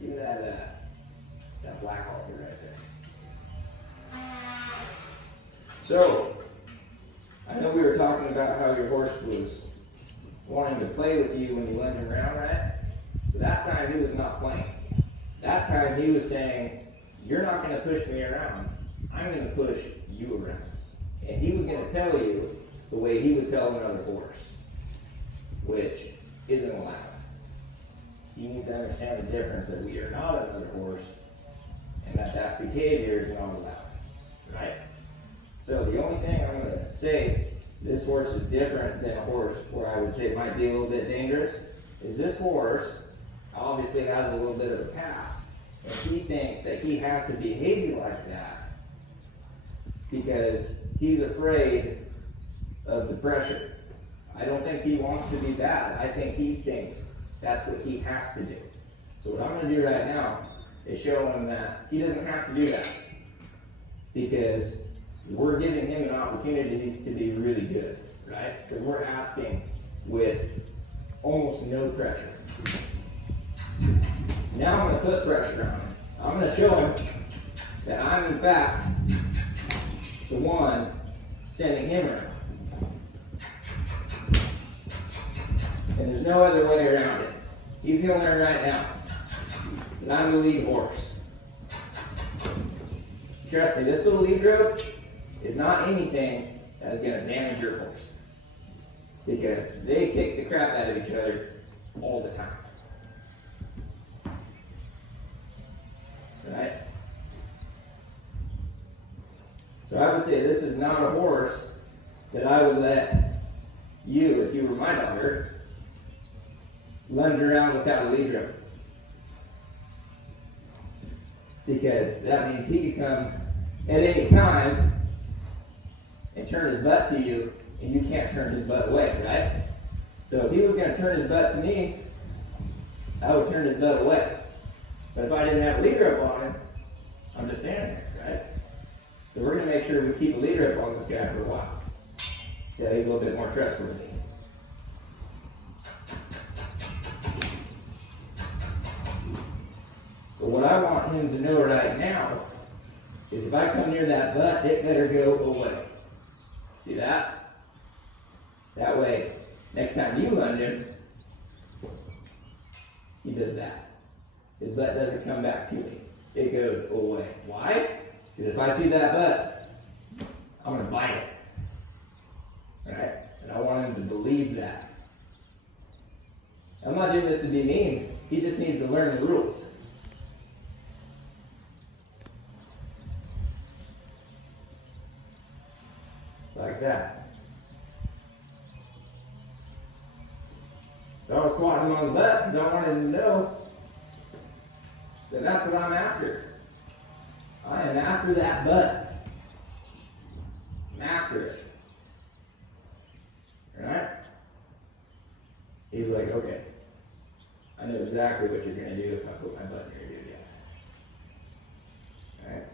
Give me that black halter right there. So, I know we were talking about how your horse was wanting to play with you when you lunged around, right? So that time he was not playing. That time he was saying, you're not going to push me around. I'm going to push you around. And he was going to tell you the way he would tell another horse, which isn't allowed. He needs to understand the difference that we are not another horse and that behavior is not allowed, right? So the only thing I'm going to say this horse is different than a horse where I would say it might be a little bit dangerous is this horse obviously has a little bit of a past. And he thinks that he has to behave like that because he's afraid of the pressure. I don't think he wants to be bad. I think he thinks that's what he has to do. So what I'm going to do right now is show him that he doesn't have to do that because we're giving him an opportunity to be really good, right? Because we're asking with almost no pressure. Now I'm going to put pressure on him. I'm going to show him that I'm in fact the one sending him around. And there's no other way around it. He's going to learn right now that I'm the lead horse. Trust me, this little lead rope is not anything that is going to damage your horse because they kick the crap out of each other all the time. Right? So I would say this is not a horse that I would let you, if you were my daughter, lunge around without a lead rope. Because that means he could come at any time and turn his butt to you, and you can't turn his butt away, right? So if he was going to turn his butt to me, I would turn his butt away. But if I didn't have a lead rope on him, I'm just standing there, right? So we're going to make sure we keep a lead rope on this guy for a while. Yeah, he's a little bit more trustworthy. So what I want him to know right now is if I come near that butt, it better go away. See that? That way, next time you lunge him, he does that. His butt doesn't come back to me. It goes away. Why? Because if I see that butt, I'm going to bite it. Right? And I want him to believe that. I'm not doing this to be mean. He just needs to learn the rules. Like that. So I was squatting him on the butt because I wanted him to know that that's what I'm after. I am after that butt. I'm after it. Alright? He's like, okay, I know exactly what you're going to do if I put my butt in your dude. Alright?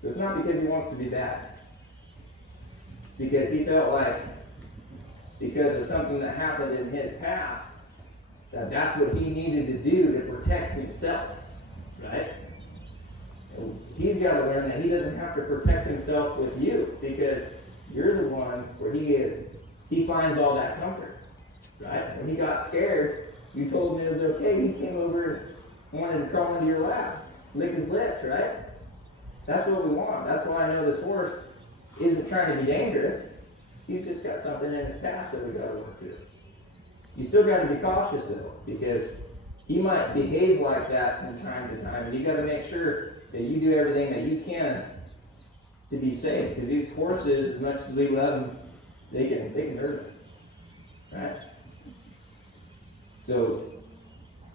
So it's not because he wants to be bad. It's because he felt like, because of something that happened in his past, that's what he needed to do to protect himself, right? And he's got to learn that he doesn't have to protect himself with you because you're the one where he finds all that comfort, right? When he got scared, you told him it was okay. He came over and wanted to crawl into your lap, lick his lips, right? That's what we want. That's why I know this horse isn't trying to be dangerous. He's just got something in his past that we got to work through. You still got to be cautious though, because he might behave like that from time to time, and you got to make sure that you do everything that you can to be safe. Because these horses, as much as we love them, they can hurt us, right? So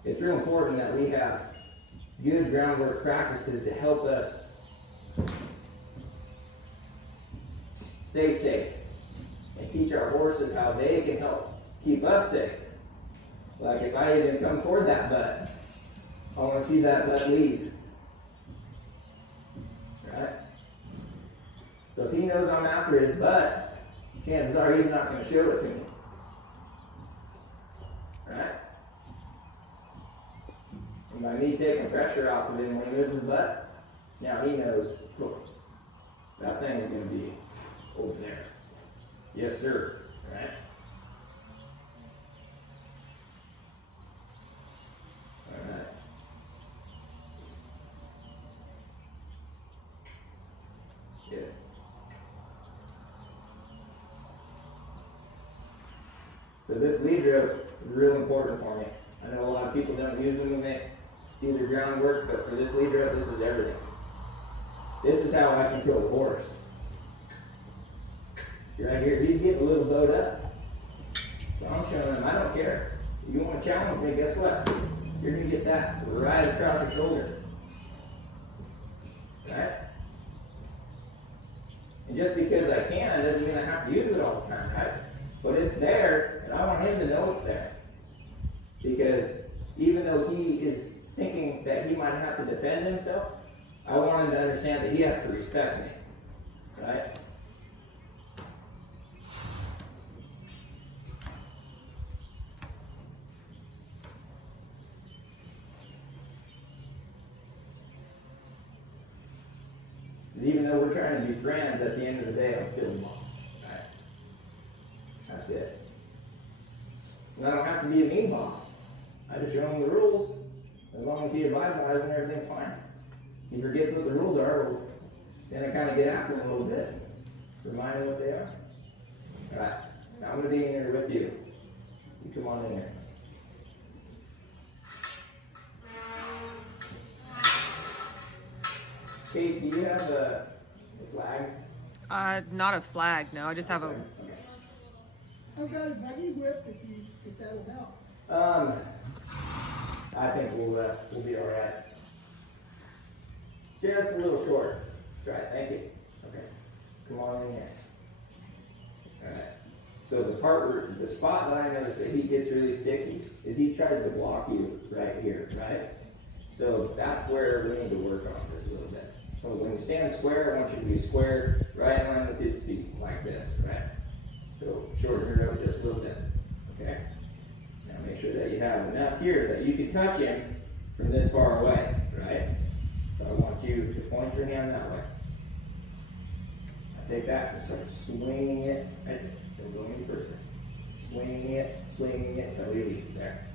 it's real important that we have good groundwork practices to help us stay safe and teach our horses how they can help keep us safe. Like if I even come toward that butt, I want to see that butt leave. Right? So if he knows I'm after his butt, chances are he's not going to show it to me. Right? And by me taking pressure off of him when he moves his butt, now he knows, that thing's going to be over there. Yes, sir. Right? All right. Good. So this lead rope is real important for me. I know a lot of people don't use them when they do their groundwork, but for this lead rope, this is everything. This is how I control the horse. Right here, he's getting a little bowed up. So I'm showing him, I don't care. If you want to challenge me, guess what? You're going to get that right across your shoulder. Right? And just because I can, doesn't mean I have to use it all the time, right? But it's there, and I want him to know it's there. Because even though he is thinking that he might have to defend himself, I want him to understand that he has to respect me. Right? Because even though we're trying to be friends, at the end of the day, I'm still the boss. Right? That's it. And I don't have to be a mean boss. I just show him the rules. As long as he abides by them, everything's fine. If he forgets what the rules are, well, then I kind of get after him a little bit. Remind him what they are. Alright, now I'm going to be in here with you. You come on in here. Kate, do you have a flag? Not a flag, no. I just have a... Okay. I've got a buggy whip if that'll help. I think we'll be all right. Just a little short. That's right. Thank you. Okay. Come on in here. All right. So the spot that I notice that he gets really sticky is he tries to block you right here, right? So that's where we need to work on just a little bit. So when you stand square, I want you to be square, right in line with his feet, like this, right? So shorten your rope just a little bit. Okay. Now make sure that you have enough here that you can touch him from this far away, right? So I want you to point your hand that way. I take that and start swinging it. Right? Don't go any further. Swinging it until he leaves there.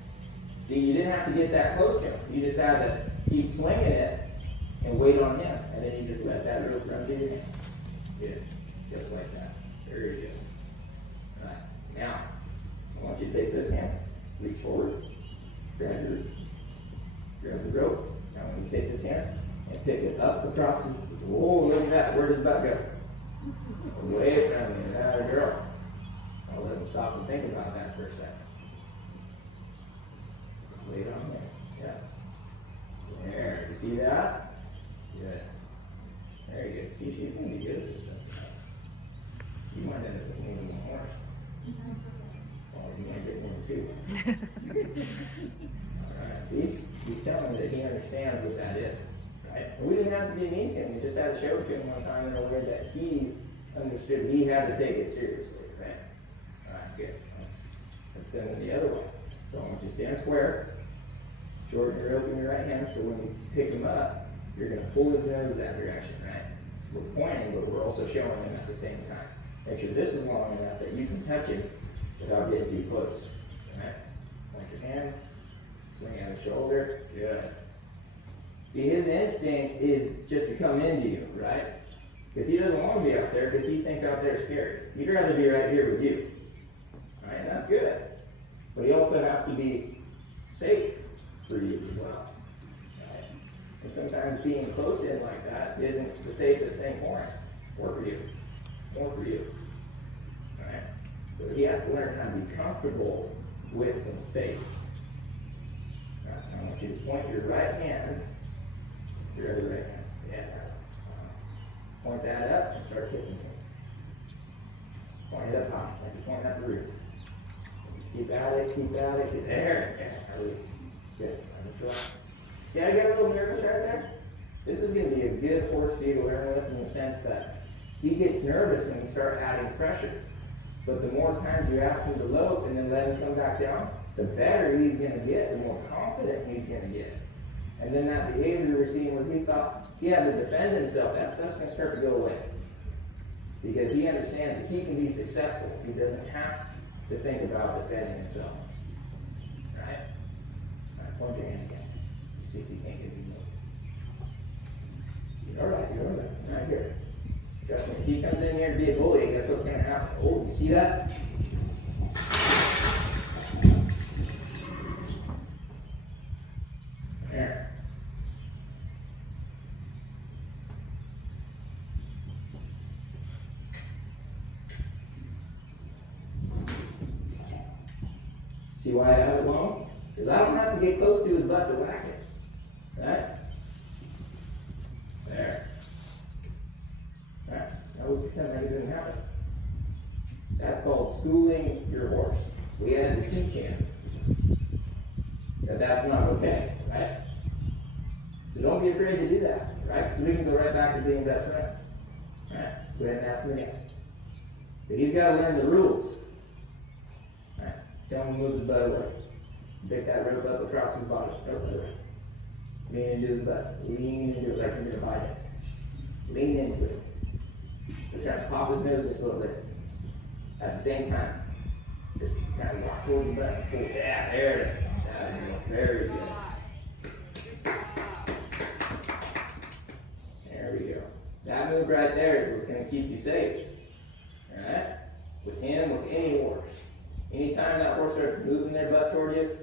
See, you didn't have to get that close to him. You just had to keep swinging it and wait on him. And then you just let that rope run through your hand. Good. Just like that. Very good. All right. Now, I want you to take this hand. Reach forward, grab the rope. Now when you take this hand and pick it up across his, whoa, look at that, where does that go? Away from you, that girl. I'll let him stop and think about that for a second. Just lay it on there, yeah. There, you see that? Good. There you go, see, she's going to be good at this stuff. You might end up being a horse. You might get one too. Alright, see? He's telling me that he understands what that is. Right? And we didn't have to be mean to him. We just had to show it to him one time in a way that he understood he had to take it seriously. Right? Alright, good. Let's send it the other way. So I want you to stand square. Shorten your rope in your right hand so when you pick him up, you're going to pull his nose that direction, right? We're pointing, but we're also showing him at the same time. Make sure this is long enough that you can touch him without getting too close. Right? Point your hand, swing out his shoulder, good. See, his instinct is just to come into you, right? Because he doesn't want to be out there because he thinks out there is scary. He'd rather be right here with you. Right? And that's good. But he also has to be safe for you as well. Right? And sometimes being close in like that isn't the safest thing for him, or for you, or for you. Right? So he has to learn how to be comfortable with some space. Right, I want you to point your right hand to your other right hand. Yeah. Point that up and start kissing him. Point it up high, like you're pointing at the roof. Just keep at it, There. Yeah, release. Good. I just relax. See, I get a little nervous right there? This is going to be a good horse for you to learn with in the sense that he gets nervous when you start adding pressure. But the more times you ask him to lope and then let him come back down, the better he's going to get, the more confident he's going to get. And then that behavior we're seeing where he thought he had to defend himself, that stuff's going to start to go away. Because he understands that he can be successful. He doesn't have to think about defending himself. Right? Alright, point your hand again. See if you can't get me moved. You're alright, you're alright. Right here. Trust me, if he comes in here to be a bully, guess what's going to happen? Oh, you see that? There. See why I have it long? Because I don't have to get close to his butt to whack it. Right? There. Right. Now we pretend like it didn't happen. That's called schooling your horse. We had to teach him that that's not okay, right? So don't be afraid to do that, right? So we can go right back to being best friends. Right? So go ahead and ask him again. But he's got to learn the rules. Right? Tell him to move his butt away. So pick that rope up across his body. Rope away. Lean into his butt. Lean into it like you're going to bite it. Lean into it. So kind of pop his nose just a little bit. At the same time, just kind of walk towards the butt and pull. Yeah, there it is. Very good. There we go. That move right there is what's going to keep you safe. Alright? With him, with any horse. Anytime that horse starts moving their butt toward you,